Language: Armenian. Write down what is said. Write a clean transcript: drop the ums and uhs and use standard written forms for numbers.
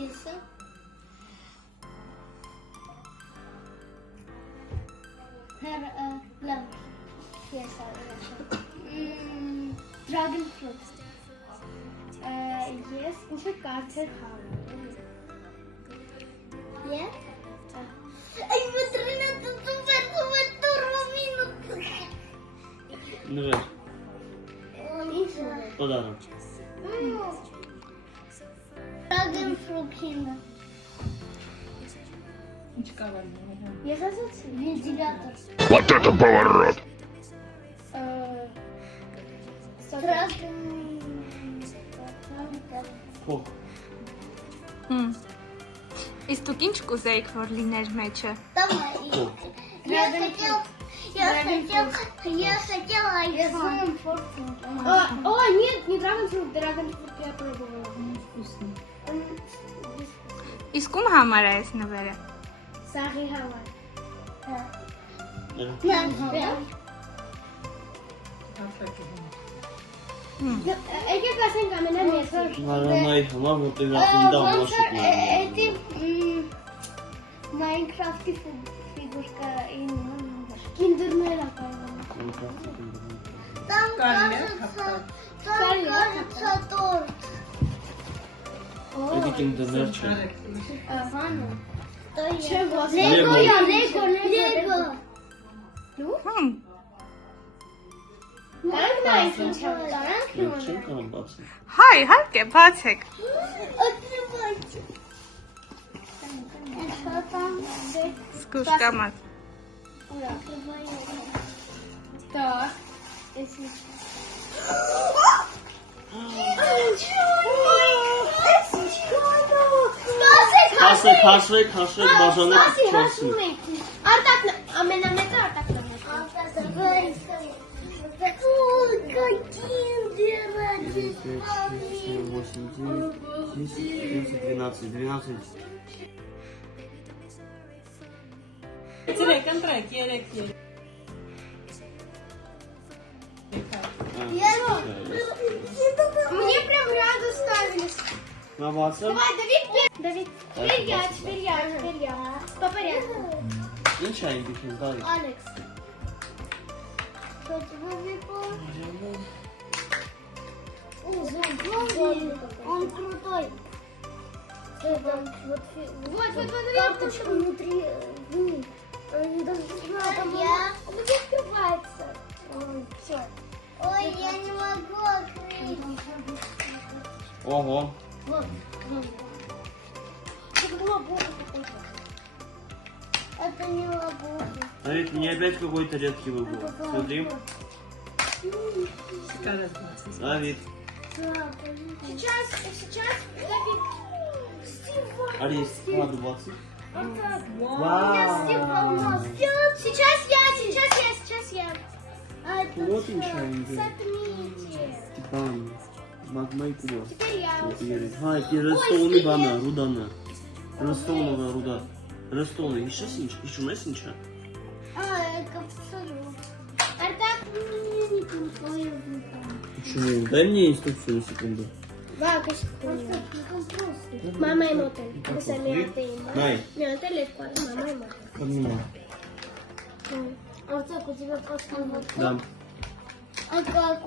Եսը։ Լավ։ Եսը։ Dragon fruit։ Ես ինչ-որ կարծեր խաղում։ Եվ։ Ay, Madrina, tu super turbo. Նվեր։ Պոդարան։ Dragon fruit-ին։ Ինչ կարող է։ Ես ասացի, վենտիլյատոր։ Вот это поворот! Փող։ Իսկ դուք ինչ կուզեիք, որ լիներ մեջը։ Я хотела iPhone. Ой, нет, не Dragon Fruit, Dragon Fruit я пробовала. Вкусно. Իսկ ում համար է այս նվերը։ Սաղի համար։ Եկեք ասենք ամենամեծը։ Մարամայի համար որտեղ ապնդա մաշուկն է։ Էդի Minecraft-ի ֆիգուրկա ին Kinderները կարող։ Там кажется торт. Էդի կինդերներ չէ։ Ահա։ Լեգո։ Լեգո։ Կարանք նայեք ինչ է, կարանք Մենք չենք կարող բացել։ Հա, իհարկե, բացեք։ Открывайте. Что там? Սկուշկամած։ Открываем. Так. Քաշվեք, բաժանեք 4-ին։ Արտակն ամենամեծը արտակն է։ Какие дырочки. 8, 9, 10, 11, 12. Трек, трек, երեք։ Мне прям рядом ставились. На бацել։ Давай, Давид, теперь я. По порядку. Ինչ է ինքս դարի։ Алекс. Что тебе выпало? О, зомби. Он крутой. Вот, карточка внутри. Даже не знаю, там он не открывается. Все. Ой, я не могу открыть. Ого։ Вот. Это лобоха какой-то. Это не лобоха. Давид, мне опять какой-то редкий выбор. Смотри. Давид. Сейчас, Давид. Алис, ладно, бацы. Вау. Сейчас я. Вот ничего не делает. Сотмите. Տիպան, մագմայի կուբա։ Теперь я. Հա, Ռստոլի բանը, ռուդանը։ Ռստոլը, ռուդա։ Ռստոլը, հիշես ինչ, հիշում ես ինչա։ Это абсолютно. Это не крутое. Почему? Дай мне инструкцию на секунду. Да, конечно. Мама и мотель. Мы сами отдаем. Най, Мотель легко, мама и мотель. поднимай. А вот так у тебя просто вот. Да. А как?